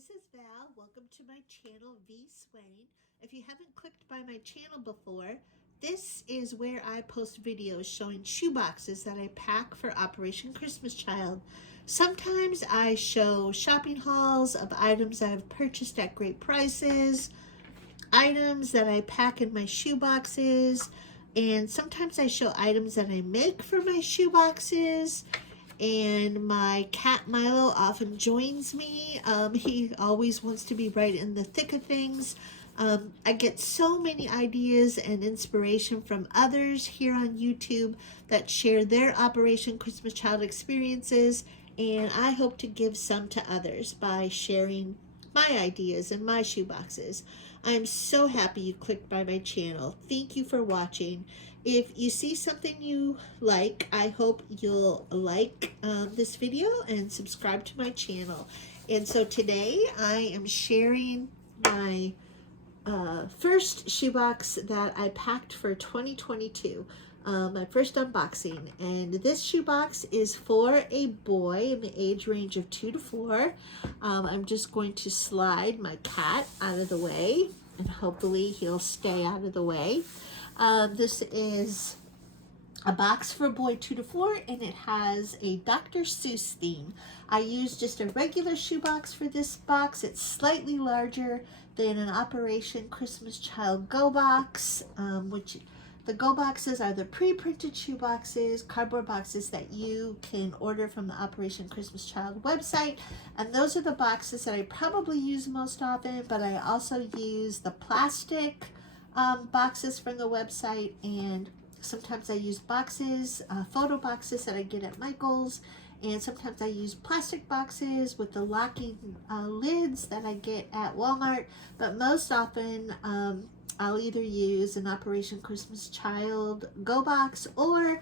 this is Val. Welcome to my channel, voswain. If you haven't clicked by my channel before, this is where I post videos showing shoe boxes that I pack for Operation Christmas Child. Sometimes I show shopping hauls of items I've purchased at great prices, items that I pack in my shoe boxes, and sometimes I show items that I make for my shoe boxes. And my cat Milo often joins me. He always wants to be right in the thick of things. I get so many ideas and inspiration from others here on YouTube that share their Operation Christmas Child experiences, and I hope to give some to others by sharing my ideas and my shoe boxes. I'm so happy you clicked by my channel. Thank you for watching. If you see something you like, I hope you'll like this video and subscribe to my channel. And so today I am sharing my first shoebox that I packed for 2022. My first unboxing, and this shoebox is for a boy in the age range of 2 to 4. I'm just going to slide my cat out of the way, and hopefully he'll stay out of the way. This is a box for a boy 2 to 4, and it has a Dr. Seuss theme. I used just a regular shoebox for this box. It's slightly larger than an Operation Christmas Child Go box, which the Go boxes are the pre-printed shoe boxes, cardboard boxes that you can order from the Operation Christmas Child website. And those are the boxes that I probably use most often, but I also use the plastic boxes from the website, and sometimes I use boxes, photo boxes that I get at Michael's, and sometimes I use plastic boxes with the locking lids that I get at Walmart. But most often I'll either use an Operation Christmas Child Go box or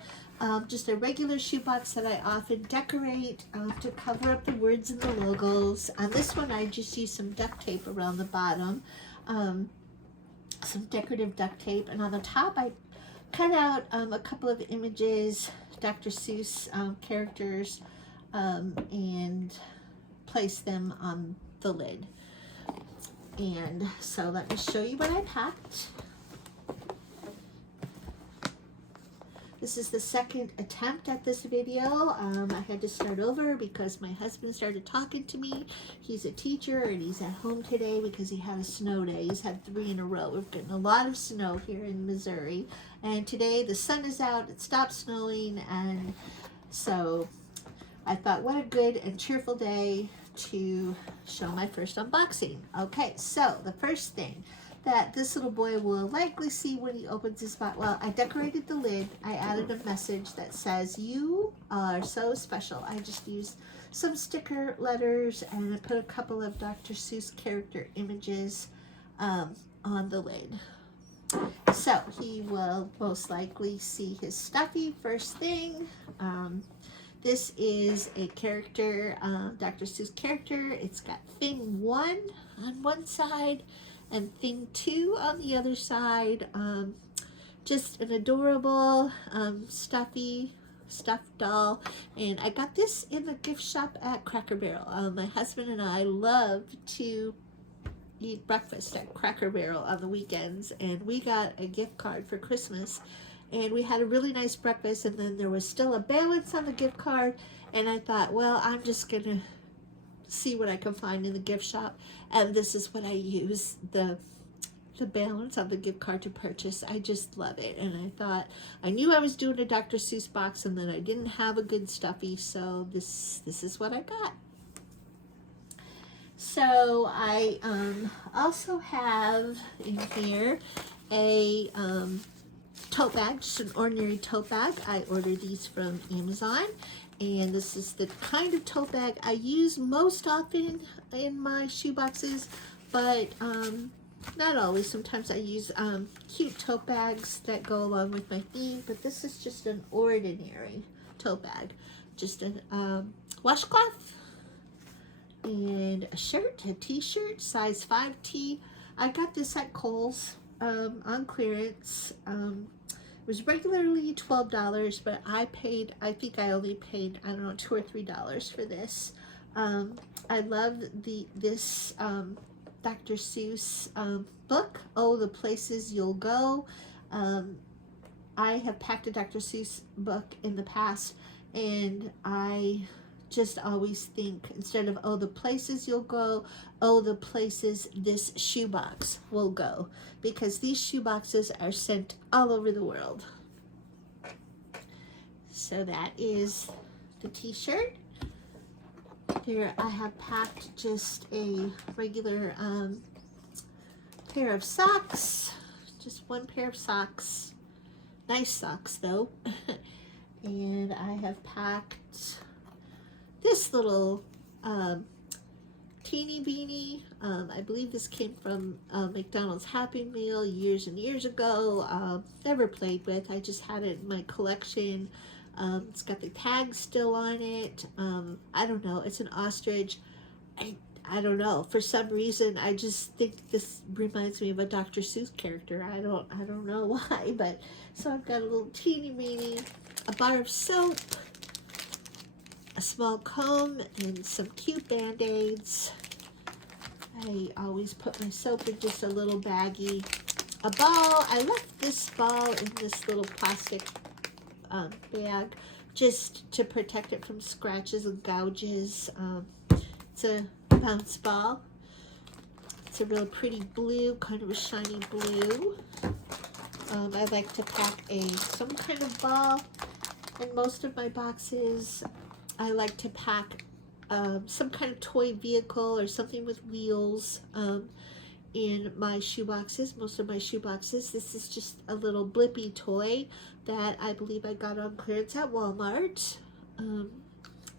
just a regular shoe box that I often decorate to cover up the words and the logos. On this one I just use some duct tape around the bottom, some decorative duct tape, and on the top I cut out a couple of images, Dr. Seuss characters, and place them on the lid. And so let me show you what I packed. This is the second attempt at this video. I had to start over because my husband started talking to me. He's a teacher and he's at home today because he had a snow day. He's had 3 in a row. We've gotten a lot of snow here in Missouri. And today the sun is out, it stopped snowing, and so I thought what a good and cheerful day to show my first unboxing. Okay, so the first thing that this little boy will likely see when he opens his box, well, I decorated the lid. I added a message that says, "You are so special." I just used some sticker letters and I put a couple of Dr. Seuss character images on the lid. So he will most likely see his stuffy first thing. This is a character, Dr. Seuss character. It's got thing 1 on one side and thing 2 on the other side. Just an adorable stuffed doll, and I got this in the gift shop at Cracker Barrel. My husband and I love to eat breakfast at Cracker Barrel on the weekends, and we got a gift card for Christmas, and we had a really nice breakfast, and then there was still a balance on the gift card, and I thought, well, I'm just gonna see what I can find in the gift shop, and this is what I use the balance on the gift card to purchase. I just love it, and I thought, I knew I was doing a Dr. Seuss box and then I didn't have a good stuffy, so this is what I got. So I also have in here a tote bag, just an ordinary tote bag. I ordered these from Amazon, and this is the kind of tote bag I use most often in my shoe boxes, but not always. Sometimes I use cute tote bags that go along with my theme, but this is just an ordinary tote bag. Just a washcloth and a shirt, a t-shirt, size 5T. I got this at Kohl's on clearance. It was regularly $12, but I think I only paid, I don't know, $2 or $3 for this. I love this Dr. Seuss book, Oh, the Places You'll Go. I have packed a Dr. Seuss book in the past, and I just always think, instead of oh, the places you'll go, oh, the places this shoebox will go, because these shoeboxes are sent all over the world. So that is the t-shirt. Here I have packed just a regular pair of socks, just one pair of socks, nice socks though. And I have packed this little teeny beanie. I believe this came from McDonald's Happy Meal years and years ago. Never played with, I just had it in my collection. It's got the tag still on it. I don't know, it's an ostrich. I don't know, for some reason I just think this reminds me of a Dr. Seuss character. I don't know why, but so I've got a little teeny weeny, a bar of soap, a small comb, and some cute band-aids. I always put my soap in just a little baggie. A ball, I left this ball in this little plastic bag just to protect it from scratches and gouges. It's a bounce ball. It's a real pretty blue, kind of a shiny blue. I like to pack some kind of ball in most of my boxes. I like to pack some kind of toy vehicle or something with wheels in my shoe boxes, most of my shoe boxes. This is just a little Blippy toy that I believe I got on clearance at Walmart.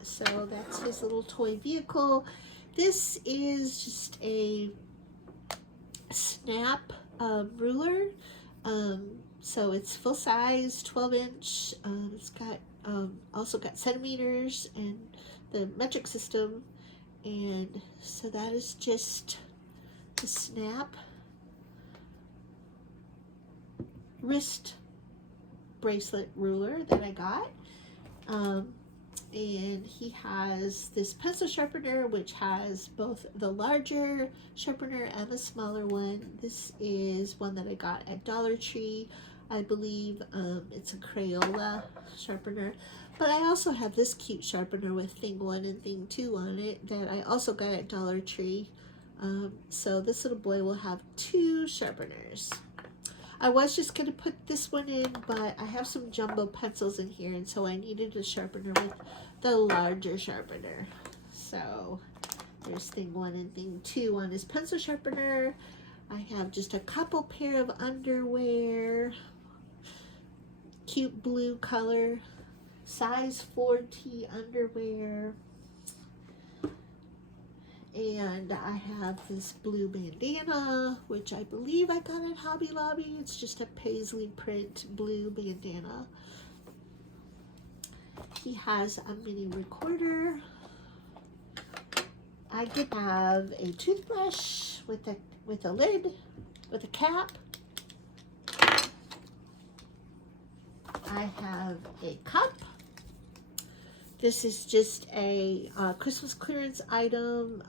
So that's his little toy vehicle. This is just a snap ruler. So it's full size, 12-inch. It's got also got centimeters and the metric system. And so that is just the snap wrist bracelet ruler that I got. And he has this pencil sharpener, which has both the larger sharpener and the smaller one. This is one that I got at Dollar Tree. I believe it's a Crayola sharpener. But I also have this cute sharpener with thing 1 and thing 2 on it that I also got at Dollar Tree. So this little boy will have 2 sharpeners. I was just going to put this one in, but I have some jumbo pencils in here, and so I needed a sharpener with the larger sharpener. So there's thing 1 and thing 2 on his pencil sharpener. I have just a couple pair of underwear, cute blue color, size 4T underwear. And I have this blue bandana, which I believe I got at Hobby Lobby. It's just a paisley print blue bandana. He has a mini recorder. I could have a toothbrush with a lid, with a cap. I have a cup. This is just a Christmas clearance item.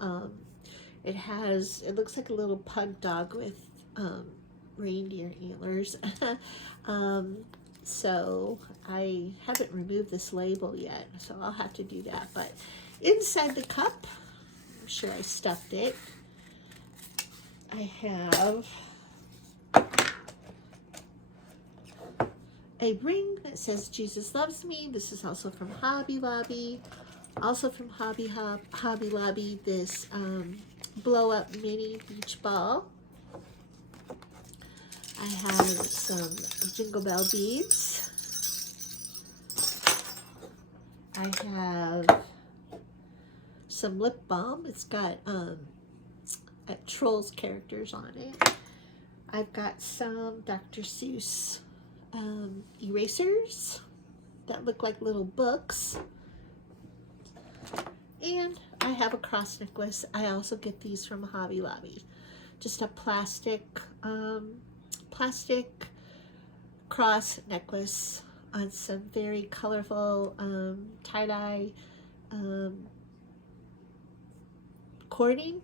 It looks like a little pug dog with reindeer antlers. So I haven't removed this label yet, so I'll have to do that. But inside the cup, I'm sure I stuffed it, I have a ring that says Jesus loves me. This is also from Hobby Lobby. Also from Hobby Lobby, this blow up mini beach ball. I have some Jingle Bell beads. I have some lip balm. It's got Trolls characters on it. I've got some Dr. Seuss erasers that look like little books, and I have a cross necklace. I also get these from Hobby Lobby. Just a plastic cross necklace on some very colorful tie-dye recording.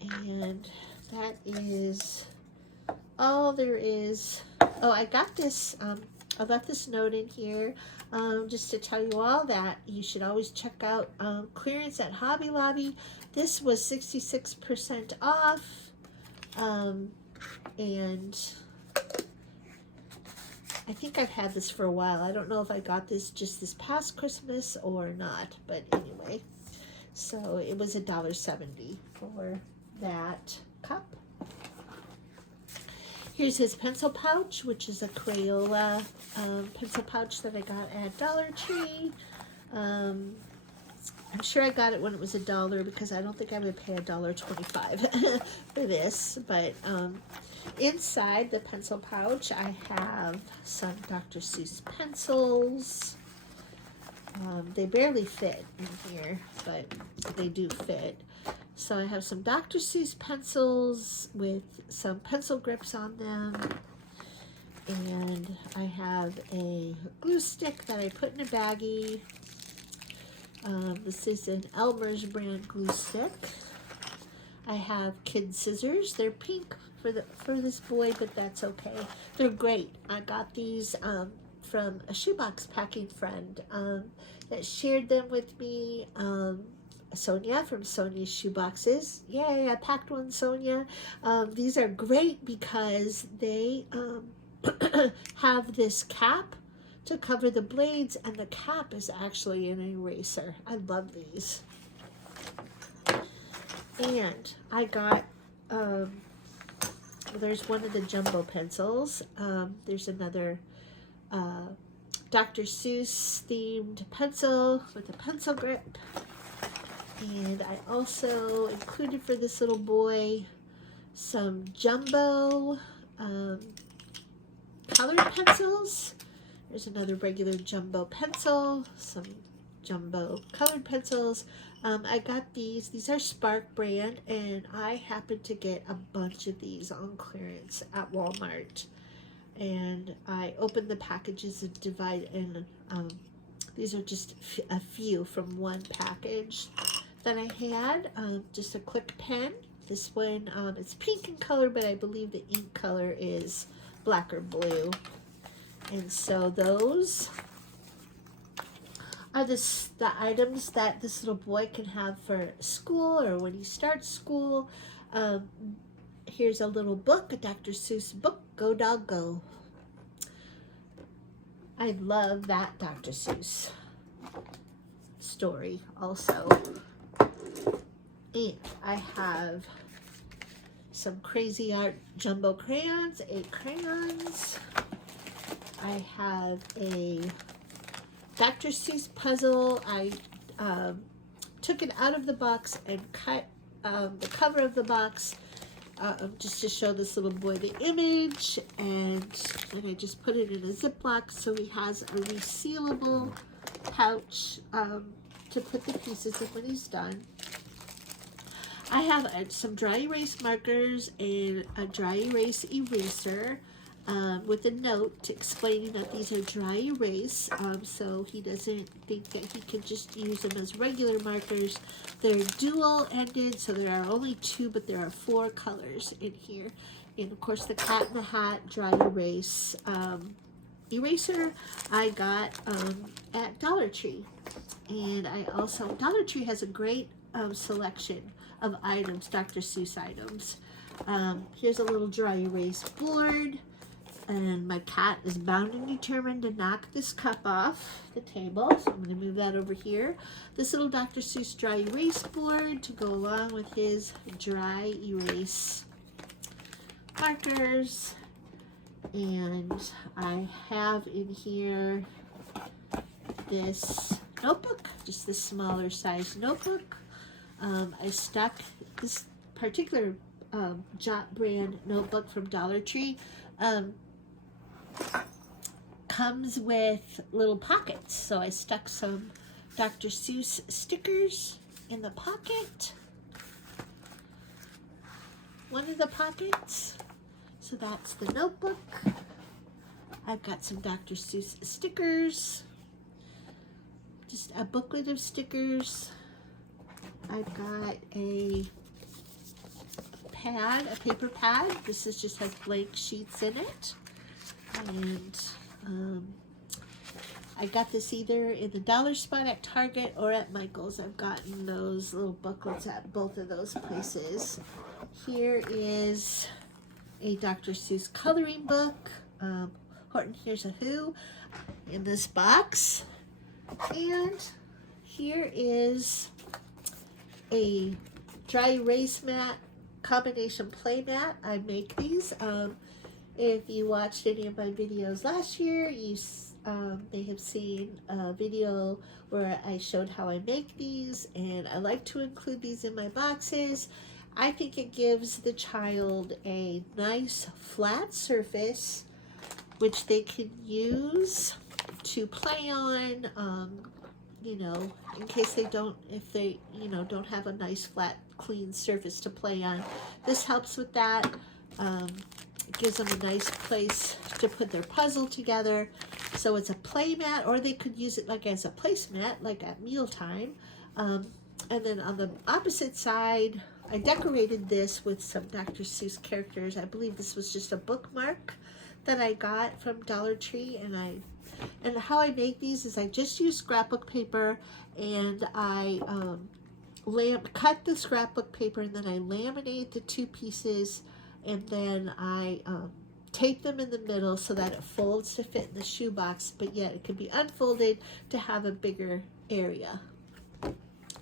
And that is all there is. Oh, I got this. I left this note in here just to tell you all that you should always check out clearance at Hobby Lobby. This was 66% off. And I think I've had this for a while. I don't know if I got this just this past Christmas or not, but anyway. So it was $1.70 for that cup. Here's his pencil pouch, which is a Crayola pencil pouch that I got at Dollar Tree. I'm sure I got it when it was $1 because I don't think I would pay $1.25 for this. But inside the pencil pouch, I have some Dr. Seuss pencils. They barely fit in here, but they do fit. So I have some Dr. Seuss pencils with some pencil grips on them. And I have a glue stick that I put in a baggie. This is an Elmer's brand glue stick. I have kid scissors. They're pink for this boy, but that's okay. They're great. I got these from a Shoebox packing friend that shared them with me. Sonia from Sonia's Shoeboxes. Yay, I packed one, Sonia. These are great because they have this cap to cover the blades, and the cap is actually an eraser. I love these. And I got, there's one of the jumbo pencils. There's another Dr. Seuss themed pencil with a pencil grip. And I also included for this little boy some jumbo colored pencils. There's another regular jumbo pencil, some jumbo colored pencils. I got these. These are Spark brand, and I happened to get a bunch of these on clearance at Walmart. And I opened the packages and divided, and these are just a few from one package that I had. Just a quick pen. This one, it's pink in color, but I believe the ink color is black or blue. And so those are the items that this little boy can have for school or when he starts school. Here's a little book, a Dr. Seuss book, Go Dog Go. I love that Dr. Seuss story also. And I have some Crazy Art jumbo crayons, 8 crayons. I have a Dr. Seuss puzzle. I took it out of the box and cut the cover of the box just to show this little boy the image, and I just put it in a Ziploc so he has a resealable pouch to put the pieces in when he's done. I have some dry erase markers and a dry erase eraser with a note explaining that these are dry erase, so he doesn't think that he can just use them as regular markers. They're dual-ended, so there are only 2, but there are 4 colors in here. And of course, the Cat in the Hat dry erase eraser I got at Dollar Tree. And I also, Dollar Tree has a great selection of items, Dr. Seuss items. Here's a little dry erase board, and my cat is bound and determined to knock this cup off the table, so I'm going to move that over here. This little Dr. Seuss dry erase board to go along with his dry erase markers. And I have in here this notebook, just this smaller size notebook. I stuck this particular Jot brand notebook from Dollar Tree. Comes with little pockets, so I stuck some Dr. Seuss stickers in the pocket, one of the pockets. So that's the notebook. I've got some Dr. Seuss stickers just a booklet of stickers. I've got a pad, a paper pad. This is just has blank sheets in it. And I got this either in the dollar spot at Target or at Michael's. I've gotten those little booklets at both of those places. Here is a Dr. Seuss coloring book. Horton Hears a Who in this box. And here is a dry erase mat combination play mat. I make these. If you watched any of my videos last year, you may have seen a video where I showed how I make these, and I like to include these in my boxes. I think it gives the child a nice flat surface which they can use to play on, you know, in case they don't, if they, you know, don't have a nice flat clean surface to play on. This helps with that. It gives them a nice place to put their puzzle together. So it's a play mat, or they could use it like as a placemat, like at mealtime. And then on the opposite side, I decorated this with some Dr. Seuss characters. I believe this was just a bookmark that I got from Dollar Tree, and how I make these is I just use scrapbook paper, and I cut the scrapbook paper, and then I laminate the two pieces, and then I tape them in the middle so that it folds to fit in the shoebox, but yet it can be unfolded to have a bigger area.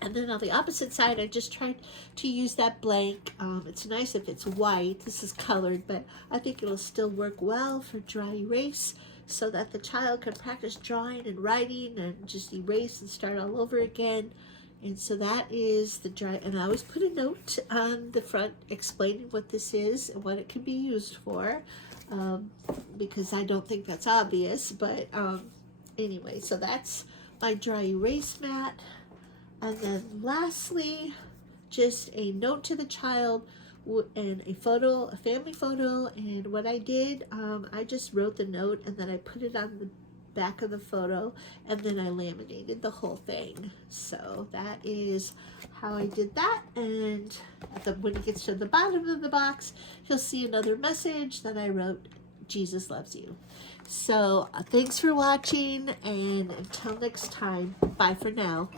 And then on the opposite side, I just tried to use that blank. It's nice if it's white. This is colored, but I think it'll still work well for dry erase so that the child can practice drawing and writing and just erase and start all over again. And so that is the dry, and I always put a note on the front explaining what this is and what it can be used for, because I don't think that's obvious, but anyway, so that's my dry erase mat. And then lastly, just a note to the child and a photo, a family photo. And what I did, I just wrote the note and then I put it on the back of the photo, and then I laminated the whole thing. So that is how I did that. And when he gets to the bottom of the box, he'll see another message that I wrote, Jesus loves you. So thanks for watching, and until next time, bye for now.